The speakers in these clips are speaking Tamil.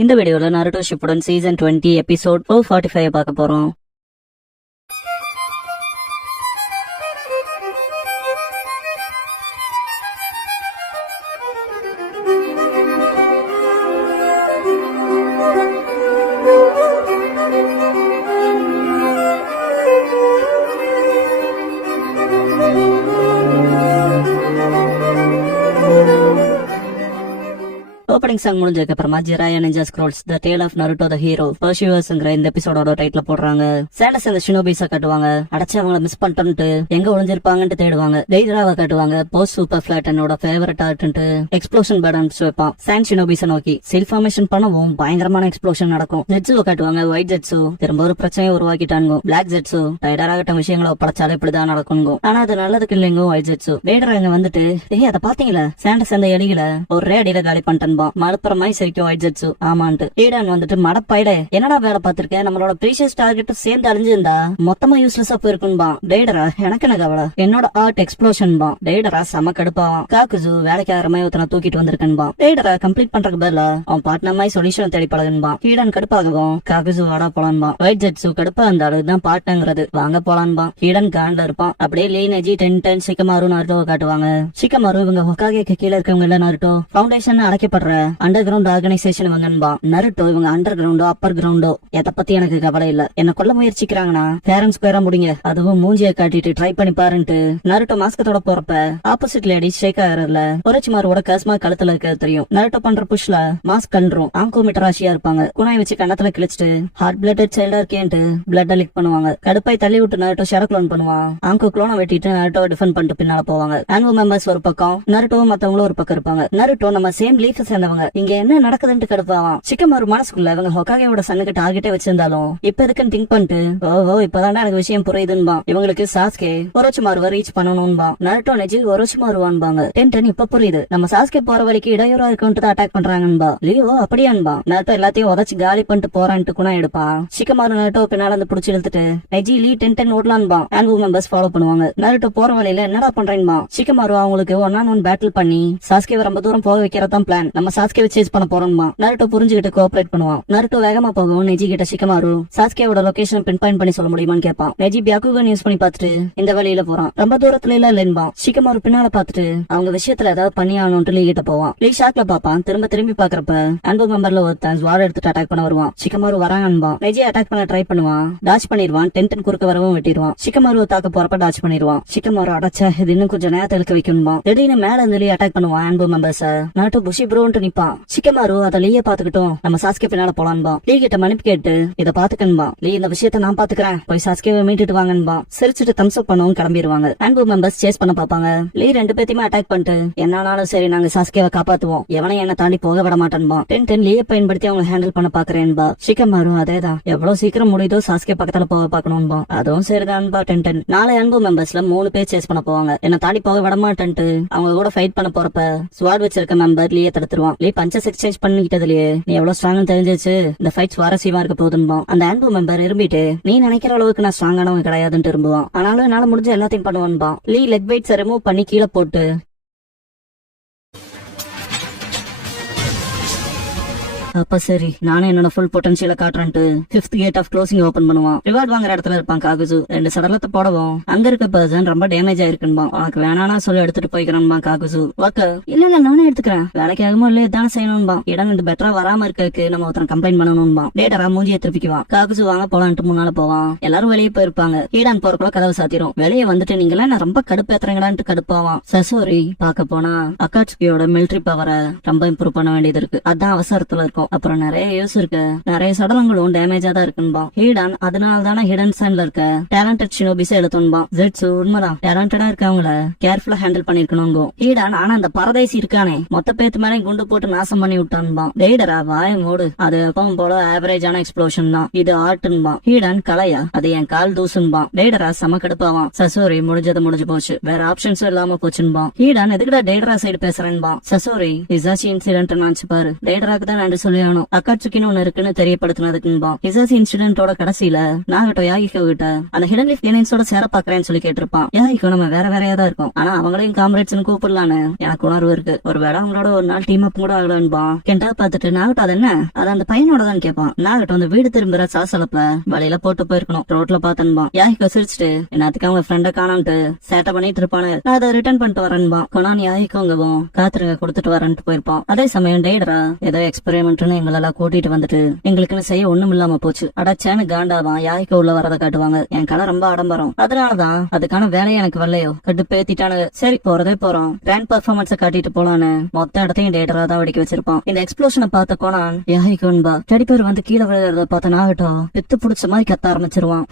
இந்த வீடியோல நருட்டோ ஷிப்புடன் சீசன் 20 எபிசோட் 445 பார்க்க போறோம். ஓப்பனிங் சாங் முடிஞ்சதுக்கு அப்புறமா Jiraiya ninja scrolls the tale of Naruto the hero பர்சியூவர்ஸ்ங்கற இந்த எபிசோடோட டைட்டில் போடுறாங்க. சாண்டஸ் அந்த ஷினோபிஸ காட்டுவாங்க. அடச்ச அவங்கள மிஸ் பண்ணிட்டு எங்க ஒளிஞ்சிருப்பாங்கன்னு தேடுவாங்க. டெய்ராவை காட்டுவாங்க. போஸ்ட் சூப்பர் ஃபிளாட் என்னோட ஃபேவரட் ஆர்ட்னு எக்ஸ்ப்ளோஷன் பேடன்ஸ் வைப்பான். சாண்ட் ஷினோபிஸ நோக்கி செல்ஃப் ஃபார்மேஷன் பண்ணவும் பயங்கரமான எக்ஸ்ப்ளோஷன் நடக்கும். ஜெட்ஸுவை காட்டுவாங்க. ஒயிட் ஜெட்ஸு திரும்ப ஒரு பிரச்சனையை உருவாக்கிட்டானுங்க. பிளாக் ஜெட்ஸு டைடராகட்ட விஷயங்களை ஒப்படைச்சாலே இப்படிதான் நடக்குங்க. ஆனா அது நல்லதுக்கு இல்லைங்க. ஒயிட் ஜெட்ஸு வேடர் அங்க வந்துட்டு அதை பாத்தீங்களா சாண்டஸ் அந்த எலிகளை ஒரே அடியில காலி பண்ணிட்டான். மறுப்புறமாய் சரிக்கும் ஒயிட் ஜெட்ஸு ஆமான்ட்டு ஈடான் வந்துட்டு மடப்பாயிட என்னடா வேலை பார்த்திருக்கேன், நம்மளோட ப்ரீஷியஸ் டார்கெட் சேர்ந்து அழிஞ்சிருந்தா மொத்தமா யூஸ்லெஸ்ஸா போயிருக்கும்பா. டெய்டரா எனக்கு என்ன கவலை, என்னோட ஆர்ட் எக்ஸ்ப்ளோஷன் பா. டெய்டரா செம கடுப்பாவான். காக்குஜு வேலைக்கு ஆரமாய் ஒருத்தனை தூக்கிட்டு வந்திருக்கன்பா. டெய்டரா கம்ப்ளீட் பண்றதுக்கு பதிலா அவன் பார்ட்னமாய் சொல்யூஷன் தேடி பழகுன்பா. ஈடான் கடுப்பாகவும் காக்குஜு வாடா போலான்பா. ஒயிட் ஜெட்ஸு கடுப்பா இருந்தாலும் தான் பார்ட்னங்கிறது வாங்க போலான்பா. ஈடன் காண்ட இருப்பான். அப்படியே லீனஜி 10 சிக்கமாரு நருட்டோவை காட்டுவாங்க. சிக்கமாரு இவங்க ஹொக்காகேக்கு கீழே இருக்கவங்க இல்ல நருட்டோ ஃபவுண்டேஷன் அடைக்கப்படுற அண்டர் கிரவுண்ட் ஆர்கனைசேஷன் வங்கன்பா. நருட்டோ இவங்க அண்டர் கிரவுண்டோ அப்பர் கிரவுண்டோ எதை பத்தி எனக்கு கவலை இல்ல. என்ன கொல்ல முயற்சிக்கிறாங்கன்னா பேரண்ட்ஸ் ஸ்கொயரா முடிங்க, அதுவும் மூஞ்சியை காட்டிட்டு ட்ரை பண்ணி பாருன்ட்டு நருட்டோ மாஸ்கத்தோட போறப்ப ஆப்போசிட் லேடி ஷேக் ஆகறதுல ஒரச்சிமாரோட கஸ்மா கழுத்துல இருக்கிறது தெரியும். நருட்டோ பண்ற புஷ்ல மாஸ்க் கண்டுரும். ஆங்கோ மீட்டராசியா இருப்பாங்க. குணாய் வச்சு கண்ணத்துல கிழிச்சிட்டு ஹார்ட் பிளட்டட் சைல்டா இருக்கேன்ட்டு பிளட் லீக் பண்ணுவாங்க. கடுப்பாய் தள்ளி விட்டு நருட்டோ ஷேடோ க்ளோன் பண்ணுவான். ஆங்கோ க்ளோனை வெட்டிட்டு நருட்டோ டிஃபெண்ட் பண்ணிட்டு பின்னால போவாங்க. ஆங்கோ மெம்பர்ஸ் ஒரு பக்கம், நருட்டோ மத்தவங்களும் ஒரு பக்கம் இருப்பாங்க. நருட்டோ நம்ம சேம் லீஃப் சேர்ந்தவங்க, இங்க என்ன நடக்குதுன்னு கடுப்பாவான். சிக்கமாரு மனசுக்குள்ள இவங்க ஹொக்காகேவோட சன்னுக்கு டார்கெட்டே வச்சிருந்தாலும் இப்ப எதுக்குன்னு திங்க் பண்ணிட்டு ஓ இப்பதான் எனக்கு விஷயம் புரியுதுன்பா. இவங்களுக்கு சாஸ்கே ஒரோச்சிமாருவை ரீச் பண்ணணும்பா. நருட்டோ நெஜி ஒரோச்சிமாருவான்பாங்க. டென் இப்ப புரியுது, நம்ம சாஸ்கே போற வழிக்கு இடையூறா இருக்குன்ட்டு அட்டாக் பண்றாங்கன்பா. லியோ அப்படியான்பா. நருட்டோ எல்லாத்தையும் உதச்சு காலி பண்ணிட்டு போறான்ட்டு குணா எடுப்பான். சிக்கமாரு நருட்டோ பின்னால வந்து புடிச்சு இழுத்துட்டு நெஜி லீ 10 ஓடலான்பா. ஆன்வூ மெம்பர்ஸ் ஃபாலோ பண்ணுவாங்க. நருட்டோ போற வழியில என்னடா பண்றேன்பா. சிக்கமாரு அவங்களுக்கு 1-on-1 பேட்டில் பண்ணி சாஸ்கே ரொம்ப தூரம் போக வைக்கிறதான் பிளான். நம்ம சாஸ்கே சேஸ் பண்ண போறோம்மா. நருட்டோ புரிஞ்சுக்கிட்டு கோஆபரேட் பண்ணுவான். நருட்டோ வேகமா போகும். நெஜி கிட்ட சிக்கமாரு சாஸ்கேவோட லொகேஷன் பின் பாயிண்ட் பண்ணி சொல்ல முடியுமான்னு கேட்பான். நெஜி பியாக்குகன் யூஸ் பண்ணி பாத்துட்டு இந்த வழியில போறான். ரொம்ப தூரத்துல இல்லன்பா. சிக்கமாரு பின்னால பாத்துட்டு அவங்க விஷயத்துல ஏதாவது பண்ணி ஆகணும்னு லீ கிட்ட போவான். லீ ஷாக்ல பாப்பான். திரும்பி பாக்குறப்ப அன்பு மெம்பர்ல ஒருத்தன் ஸ்வாட் எடுத்துட்டு அட்டாக் பண்ண வருவான். சிக்கமாரு வராங்கன்பா. நெஜி அட்டாக் பண்ண ட்ரை பண்ணுவான். டாச் பண்ணிடுவான். டென்டன் குறுக்க வரவும் வெட்டிடுவான். சிக்கமாரு தாக்க போறப்ப டாச் பண்ணிடுவான். சிக்கமாரு அடைச்ச இது இன்னும் கொஞ்சம் நேரத்தை இழுக்க வைக்கணுமா. திடீர்னு மேல இருந்து லீ அட்டாக் பண்ணுவான். அன்பு மெம்பர்ஸ் நருட்டோ புஷி ப்ரோன்ட்டு நிப்பான். சிக்கமாரு அத லீய பாத்துக்கிட்டோம் நம்ம சாஸ்கே பின்னால போலான்பா. லீ கிட்ட மன்னிப்பு கேட்டு இத பாத்துக்கன்பா. லீ இந்த விஷயத்த நான் பாத்துக்கிறேன், போய் சாஸ்கேவை மீட்டுட்டு வாங்கன்பா. சிரிச்சுட்டு தம்ஸ் அப் பண்ணவும் கிளம்பிடுவாங்க. அன்பு மெம்பர்ஸ் சேஸ் பண்ண பாப்பாங்க. லீ 2 பேத்தையுமே அட்டாக் பண்ணிட்டு என்னாலும் சரி நாங்க சாஸ்கேவை காப்பாத்துவோம், எவனையும் என்ன தாண்டி போக விட மாட்டேன்பா. டென் லீய பயன்படுத்தி அவங்க ஹேண்டில் பண்ண பாக்குறேன்பா. சிக்கமாரு அதேதான், எவ்வளவு சீக்கிரம் முடியுதோ சாஸ்கே பக்கத்துல போக பாக்கணும்பா. அதுவும் சரிதான்பா. டென் 4 அன்பு மெம்பர்ஸ்ல 3 பேர் சேஸ் பண்ண போவாங்க. என்ன தாண்டி போக விட மாட்டேன்ட்டு அவங்க கூட ஃபைட் பண்ண போறப்ப ஸ்வாட் வச்சிருக்க மெம்பர் லீய தடுத்துருவான். லீ பஞ்சஸ் எக்ஸ்சேஞ்ச் பண்ணிக்கிட்டதுலயே நீ எவ்வளவு ஸ்ட்ராங் தெரிஞ்சிச்சு, இந்த ஃபைட் சுவாரஸ்யமா இருக்க போதுன்பா. அந்த அன்பு மெம்பர் இரும்பிட்டு நீ நினைக்கிற அளவுக்கு நான் ஸ்ட்ராங்கானவன் கிடையாதுன்னு இரும்புவான். ஆனாலும் என்னால முடிஞ்ச எல்லாத்தையும் பண்ணுவான்பா. லீ லெக் வெயிட்ஸ் ரிமூவ் பண்ணி கீழே போட்டு அப்ப சரி நானே என்னோட ஃபுல் பொட்டன்ஷியல காட்டுறேன்ட்டு 5th gate of closing open பண்ணுவான். ரிவார்ட் வாங்குற இடத்துல இருப்பான் காகுசு. 2 சடலத்தை போடவும் அங்க இருக்க பர்சன் ரொம்ப டேமேஜ் ஆயிருக்குன்பா. உனக்கு வேணானா சொல்லி எடுத்துட்டு போய்க்கிறான்பா காகுசு. ஓகே இல்ல நானே எடுத்துக்கிறேன், வேலைக்கு ஆகுமோ இல்லையே தானே செய்யணும்பா. இடம் இது பெட்டரா வராம இருக்கக்கு நம்ம ஒருத்தன் கம்ப்ளைண்ட் பண்ணணும்பா. டேட்டரா மூஞ்சியை திருப்பிக்குவான். காகுசு வாங்க போலான்ட்டு முன்னால போவான். எல்லாரும் வெளியே போயிருப்பாங்க. ஈடான் போறக்குள்ள கதவு சாத்திரும். வெளியே வந்துட்டு நீங்களா நான் ரொம்ப கடுப்பேத்துறீங்களான்ட்டு கடுப்பாவான். சசோரி பாக்க போனா அக்காட்சுகியோட மிலிட்டரி பவரை ரொம்ப இம்ப்ரூவ் பண்ண வேண்டியது இருக்கு, அதான் அவசரத்துல இருக்கும். அப்புறம் நிறைய யூஸ் இருக்கு, நிறைய சடலங்களும் டேமேஜா தான் இருக்குன்பா. ஹீடான் அதனால தானே ஹிடன் சைன்ல இருக்க டேலண்டட் ஷினோபிஸை எடுத்துன்பா. ஜெட்ஸு உண்மைதான், டேலண்டடா இருக்கவங்கள கேர்ஃபுல்லா ஹேண்டில் பண்ணிருக்கணுங்க. ஹீடான் ஆனா அந்த பரதேசி இருக்கானே மொத்த பேத்து மேலே குண்டு போட்டு நாசம் பண்ணி விட்டான்பா. டெய்டரா வாய மூடு, அது எப்பவும் போல ஆவரேஜான எக்ஸ்ப்ளோஷன் தான், இது ஆர்ட்ன்பா. ஹீடான் கலையா, அது என் கால் தூசுன்பா. டெய்டரா சம கடுப்பாவான். சசோரி முடிஞ்சது முடிஞ்சு போச்சு, வேற ஆப்ஷன்ஸும் இல்லாம போச்சுன்பா. ஹீடான் எதுக்குடா டெய்டரா சைடு பேசுறேன்பா. சசோரி இசாச்சி இன்சிடென்ட் நினைச்சு பாரு, டெய்டராக்கு தான் 2 சொல்லி ஆகணும். அக்காட்சுக்கின்னு ஒண்ணு இருக்குன்னு தெரியப்படுத்தினதுக்குன்பா. ஹிசாசி இன்சிடென்ட்டோட கடைசியில நாகட்டோ யாகிகோ கிட்ட அந்த ஹிடன் லிஃப் ஏலியன்ஸோட சேர பாக்குறேன்னு சொல்லி கேட்டிருப்பான். யாகிகோ நம்ம வேற வேறையா தான் இருக்கும், ஆனா அவங்களையும் காம்ரேட்ஸ்னு கூப்பிடலான்னு எனக்கு உணர்வு இருக்கு. ஒரு வேளை அவங்களோட ஒரு நாள் டீம் அப் கூட ஆகலான்பா. கெண்டா பாத்துட்டு நாகட்டோ அது என்ன அது அந்த பையனோட தான் கேட்பான். நாகட்டோ அந்த வீடு திரும்புற சலசலப்புல வழியில போட்டு போயிருக்கணும், ரோட்ல பாத்தன்பா. யாகிகோ சிரிச்சுட்டு என்னத்துக்கு அவங்க ஃப்ரெண்ட காணான்ட்டு சேட்டை பண்ணிட்டு இருப்பானு, நான் அதை ரிட்டர்ன் பண்ணிட்டு வரேன்பா. கொனான் யாகிகோங்கவும் காத்துருங்க கொடுத்துட்டு வரேன்ட்டு போயிருப்பான். அதே சமயம் டேடரா ஏதோ எக்ஸ்பெரிமெண்ட்னு எங்களெல்லாம் கூட்டிட்டு வந்துட்டு எங்களுக்குன்னு செய்ய ஒண்ணும் இல்லாம போச்சு. அடச்சேன்னு காண்டாவான். யாய்க்கு உள்ள வரத காட்டுவாங்க. என் கடை ரொம்ப ஆடம்பரம், அதனாலதான் அதுக்கான வேலையை எனக்கு வரலையோ கடுப்பேத்திட்டானு. சரி போறதே போறோம், கிராண்ட் பர்ஃபார்மன்ஸ காட்டிட்டு போலான்னு மொத்த இடத்தையும் டேடரா தான் வெடிக்க வச்சிருப்பான். இந்த எக்ஸ்ப்ளோஷனை பார்த்த கோனான் யாய்க்குன்பா டெடி பேர் வந்து கீழே விழுறத பார்த்த நாகட்டும் பித்து புடிச்ச மாதிரி கத்த ஆரம்பிச்சிருவான்.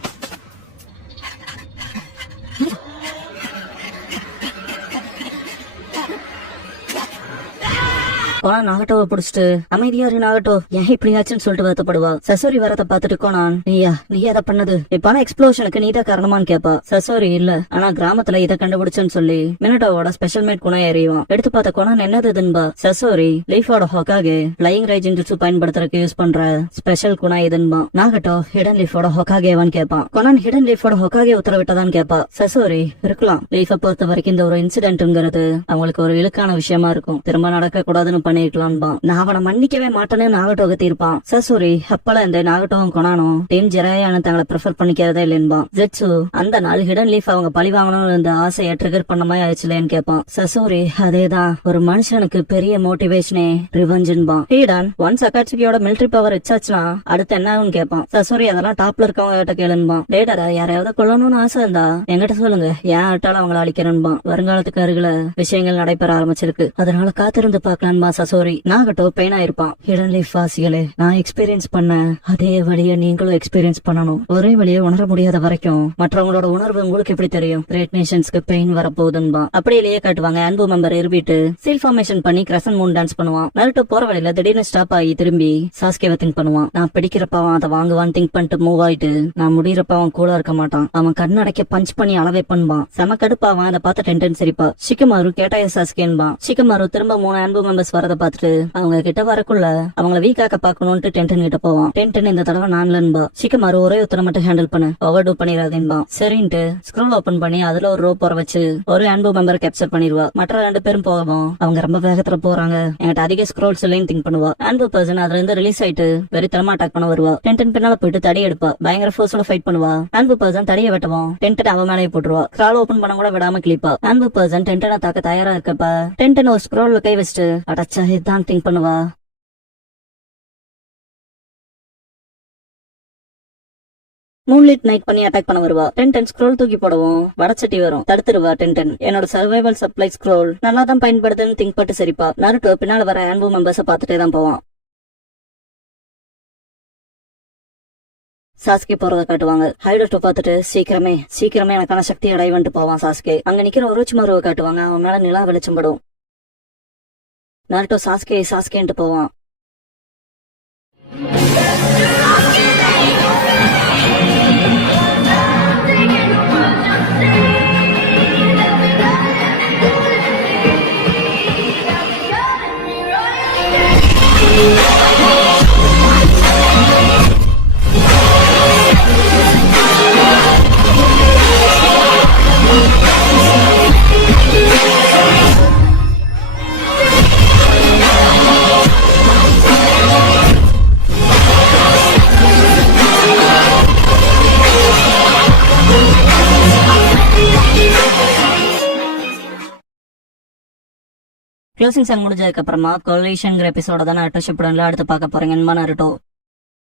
கோனான் நாகட்டோவை புடிச்சிட்டு அமைதியாரு நாகட்டோ ஏன் இப்படியாச்சுன்னு சொல்லிட்டு வருத்தப்படுவா. சசோரி வரத பாத்துட்டு கோனான் நீ எதை பண்ணது இப்பான எக்ஸ்ப்ளோஷனுக்கு நீதான் காரணமான்னு கேப்பா. சசோரி இல்ல, ஆனா கிராமத்துல இதை கண்டுபிடிச்சுன்னு சொல்லி மினட்டோவோட ஸ்பெஷல் மேட் குணம் எறிவான். எடுத்து பார்த்த கோனான் என்னதுன்பா. சசோரி லீஃபோட ஹொக்காகே பிளையிங் ரைஜின்ஜுட்சு பயன்படுத்துறதுக்கு யூஸ் பண்ற ஸ்பெஷல் குணம் இதுன்பா. நாகட்டோ ஹிடன் லீஃபோட ஹொக்காகேவான்னு கேப்பான். கோனான் ஹிடன் லீஃபோட ஹொக்காகே உத்தரவிட்டதான்னு கேப்பா. சசோரி இருக்கலாம், லீஃபை பொறுத்த வரைக்கும் இந்த ஒரு இன்சிடென்ட்ங்கிறது அவங்களுக்கு ஒரு இழுக்கான விஷயமா இருக்கும், திரும்ப நடக்க கூடாதுன்னு பண்ணிருக்கலாம்பா. நான் அவனை மன்னிக்கவே மாட்டேன்னு நாகட்டோ கத்திருப்பான். சசோரி அப்பல இந்த நாகட்டோவும் கொனானும் டீம் ஜெராயானு தங்களை ப்ரிஃபர் பண்ணிக்கிறதே இல்லைன்பா. ஜெட்சு அந்த நாள் ஹிடன் லீஃப் அவங்க பழி வாங்கணும்னு இந்த ஆசையை ட்ரிகர் பண்ண மாதிரி ஆயிடுச்சுலேன்னு கேட்பான். சசோரி அதேதான், ஒரு மனுஷனுக்கு பெரிய மோட்டிவேஷனே ரிவெஞ்சுன்பா. ஹீடன் ஒன்ஸ் அக்காட்சுக்கியோட மிலிட்டரி பவர் வச்சாச்சுன்னா அடுத்து என்ன ஆகும்னு கேட்பான். சசோரி அதெல்லாம் டாப்ல இருக்கவங்க கிட்ட கேளுன்பா. டேடரா யாரையாவது கொல்லணும்னு ஆசை இருந்தா என்கிட்ட சொல்லுங்க, ஏன் ஆட்டாலும் அவங்கள அழிக்கிறேன்பா. வருங்காலத்துக்கு அருகில விஷயங்கள் நடைபெற ஆரம்பிச்சிருக்கு, அதனால காத்திருந்து பாக்கலான்பா. சசோரி நாகட்டோ பெயினா இருப்பான். ஹிடன் லீஃப் வாசிகளே, நான் எக்ஸ்பீரியன்ஸ் பண்ண அதே வழியை நீங்களும் எக்ஸ்பீரியன்ஸ் பண்ணணும். ஒரே வழியை உணர முடியாத வரைக்கும் மற்றவங்களோட உணர்வு உங்களுக்கு எப்படி தெரியும்? கிரேட் நேஷன்ஸ்க்கு பெயின் வரப்போகுதுன்பா. அப்படியே காட்டுவாங்க. அன்பு மெம்பர் இருபிட்டு சீல் ஃபார்மேஷன் பண்ணி கிரசன் மூன் டான்ஸ் பண்ணுவான். நருட்டோ போற வழியில திடீர்னு ஸ்டாப் ஆகி திரும்பி சாஸ்கேவை திங்க் பண்ணுவான். நான் பிடிக்கிறப்ப அவன் அதை வாங்குவான்னு திங்க் பண்ணிட்டு மூவ் ஆயிட்டு நான் முடியறப்ப அவன் கூட இருக்க மாட்டான். அவன் கண்ணடைக்க பஞ்ச் பண்ணி அளவே பண்ணுவான். செம கடுப்பாவான். அதை பார்த்து டென்டன் சிரிப்பா. ஷிகமாரு கேட்டாய சாஸ்கேன்பா. ஷிகமாரு திரும்ப 3 அன்பு மெம்பர்ஸ் வரத பார்த்துட்டு அவங்க கிட்ட வரக்குள்ள அவங்கள வீக்காக்க பாக்கணும்னு டென்டன் கிட்ட போவான். டென்டன் இந்த தடவை நான்லன்பா. ஷிகமாரு ஒரே உத்தர மட்டும் ஹேண்டில் பண்ணு, ஓவர் டூ பண்ணிடாதேன்பா. சரின்ட்டு ஸ்க்ரோல் ஓபன் பண்ணி அதுல ஒரு ரோப் வர வச்சு ஒரு அன்பு மெம்பர் கேப்சர் பண்ணிடுவா. மற்ற 2 பேரும் போகவும் அவங்க ரொம்ப வேகத்துல போறாங்க, என்கிட்ட அதிக ஸ்க்ரோல்ஸ் இல்லைன்னு திங்க் பண்ணுவா. அன்பு பர்சன் அதுல இருந்து ரிலீஸ் ஆயிட்டு வெறித்தனமா அட்டாக் பண்ண வருவா. டென்டன் பின்னால போயிட்டு தடி எடுப்பா. பயங்கர ஃபோர்ஸோட ஃபைட் பண்ணுவா. அன்பு பர்சன் தடியை வெட்டவும் டென்டன் அவன் மேலே போட்டுருவா. ஸ்க்ரால் ஓபன் பண்ண கூட விடாம கிளிப்பா. அன்பு பர்சன் டென்டனை தாக்க தயாரா இருக்கப்ப டென்டன் ஒரு ஸ்க்ரோல்ல கை வச்சுட்டு அடச்சா இதான் திங்க் பண்ணுவா. மூன்லிட் நைட் பண்ணி அட்டாக் பண்ண வருவா. டென்டன் ஸ்க்ரோல் தூக்கி போடவும் வடச்சட்டி வரும், தடுத்துருவா. டென்டன் என்னோட சர்வைவல் சப்ளை ஸ்க்ரோல் நல்லா தான் பயன்படுதுன்னு திங்க் பட்டு சரிப்பா. நருட்டோ பின்னால வர அன்பு மெம்பர்ஸ பாத்துட்டே தான் போவான். சாஸ்கே போறத காட்டுவாங்க. ஹைடோட்டோ பாத்துட்டு சீக்கிரமே எனக்கான சக்தி அடைவன்ட்டு போவான் சாஸ்கே. அங்க நிக்கிற ஒரோச்சிமாருவை காட்டுவாங்க. அவன் மேல நிலா வெளிச்சம் படும். நருட்டோ சாஸ்கேன்ட்டு போவான். க்ளோசிங் சாங் முடிஞ்சதுக்கு அப்புறமா கொலேஷன்ங்கிற எபிசோட தான் நருட்டோ ஷிப்புடன்ல அடுத்து பார்க்க போறீங்க. நருட்டோ